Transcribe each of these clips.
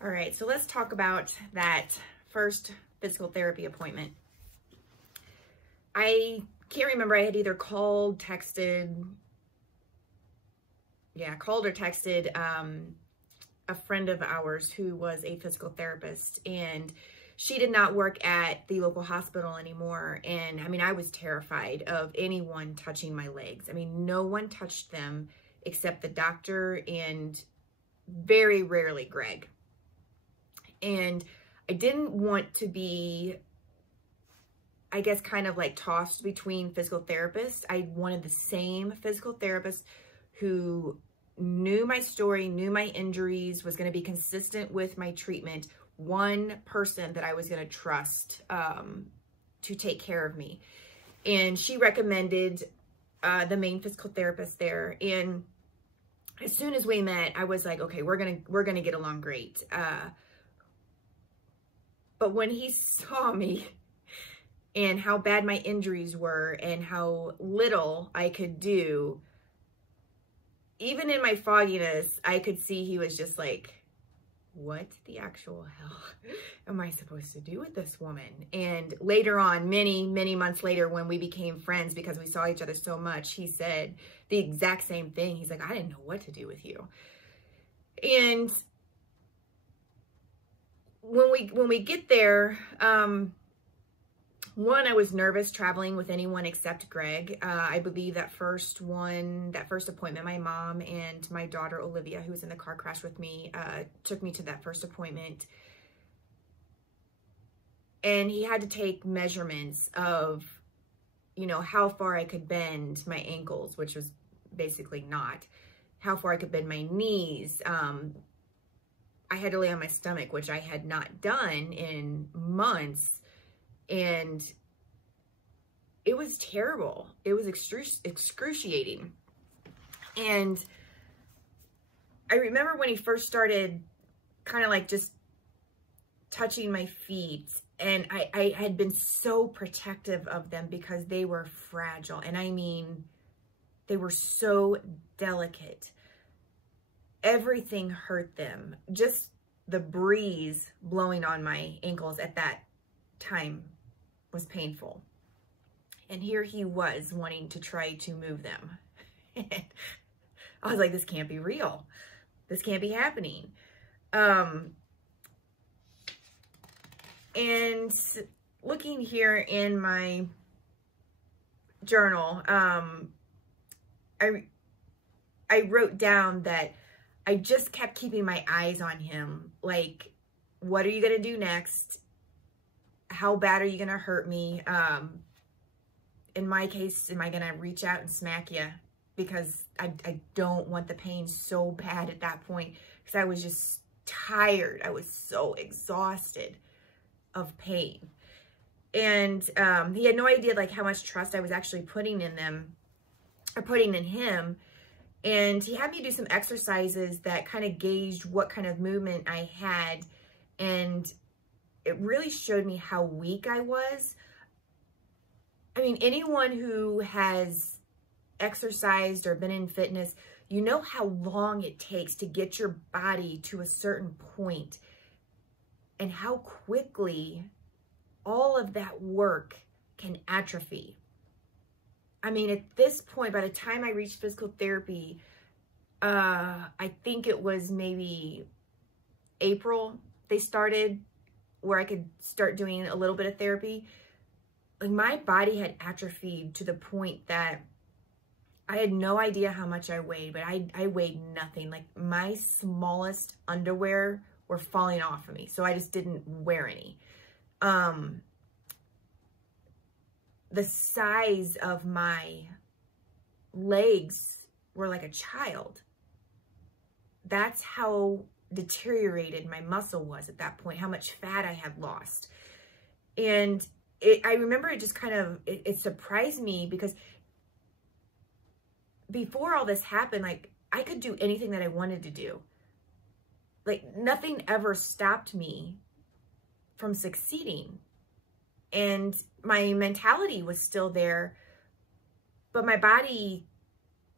All right, so let's talk about that first physical therapy appointment. I can't remember. I had either called or texted a friend of ours who was a physical therapist, and she did not work at the local hospital anymore. And I mean, I was terrified of anyone touching my legs. I mean, no one touched them except the doctor and very rarely Greg. And I didn't want to be, I guess, kind of like tossed between physical therapists. I wanted the same physical therapist who knew my story, knew my injuries, was going to be consistent with my treatment. One person that I was going to trust to take care of me. And she recommended the main physical therapist there. And as soon as we met, I was like, okay, we're gonna get along great. But when he saw me and how bad my injuries were and how little I could do, even in my fogginess, I could see he was just like, what the actual hell am I supposed to do with this woman? And later on, many months later, when we became friends because we saw each other so much, he said the exact same thing. He's like, I didn't know what to do with you. And when we get there, one, I was nervous traveling with anyone except Greg. I believe that first appointment, my mom and my daughter, Olivia, who was in the car crash with me, took me to that first appointment. And he had to take measurements of, you know, how far I could bend my ankles, which was basically not, how far I could bend my knees. I had to lay on my stomach, which I had not done in months. And it was terrible. It was excruciating. And I remember when he first started kind of like just touching my feet, and I had been so protective of them because they were fragile. And I mean, they were so delicate. Everything hurt them. Just the breeze blowing on my ankles at that time was painful. And here he was wanting to try to move them. I was like, this can't be real. This can't be happening. And looking here in my journal, I wrote down that I just kept keeping my eyes on him. Like, what are you going to do next? How bad are you going to hurt me? In my case, am I going to reach out and smack you? Because I don't want the pain so bad at that point, because I was just tired. I was so exhausted of pain. And he had no idea like how much trust I was actually putting in them, or putting in him. And he had me do some exercises that kind of gauged what kind of movement I had. And it really showed me how weak I was. I mean, anyone who has exercised or been in fitness, you know how long it takes to get your body to a certain point and how quickly all of that work can atrophy. I mean, at this point, by the time I reached physical therapy, I think it was maybe April they started, where I could start doing a little bit of therapy. Like, my body had atrophied to the point that I had no idea how much I weighed, but I weighed nothing. Like, my smallest underwear were falling off of me, so I just didn't wear any. The size of my legs were like a child. That's how deteriorated my muscle was at that point, how much fat I had lost. And I remember it just kind of, it surprised me, because before all this happened, like, I could do anything that I wanted to do. Like, nothing ever stopped me from succeeding. And my mentality was still there, but my body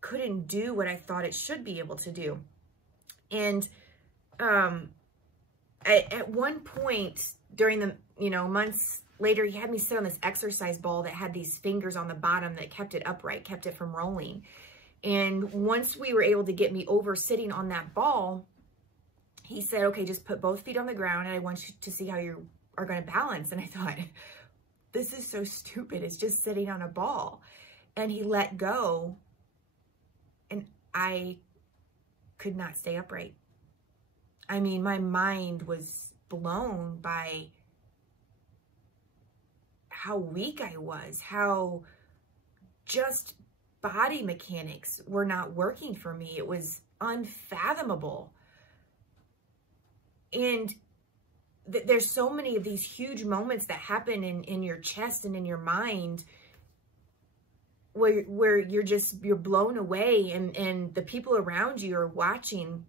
couldn't do what I thought it should be able to do. And at one point during the, you know, months later, he had me sit on this exercise ball that had these fingers on the bottom that kept it upright, kept it from rolling. And once we were able to get me over sitting on that ball, he said, okay, just put both feet on the ground and I want you to see how you are going to balance. And I thought, this is so stupid. It's just sitting on a ball. And he let go and I could not stay upright. I mean, my mind was blown by how weak I was, how just body mechanics were not working for me. It was unfathomable. And there's so many of these huge moments that happen in your chest and in your mind where you're blown away, and the people around you are watching,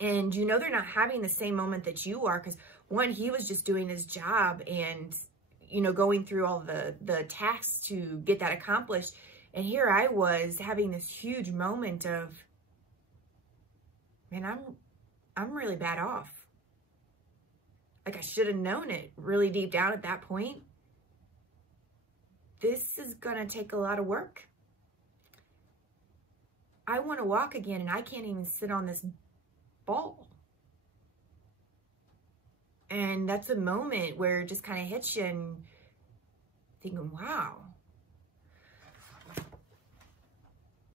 and you know they're not having the same moment that you are, because one, he was just doing his job and, you know, going through all the tasks to get that accomplished. And here I was having this huge moment of, man, I'm really bad off. Like, I should have known it really deep down at that point. This is gonna take a lot of work. I want to walk again and I can't even sit on this ball. And that's a moment where it just kind of hits you and thinking, wow,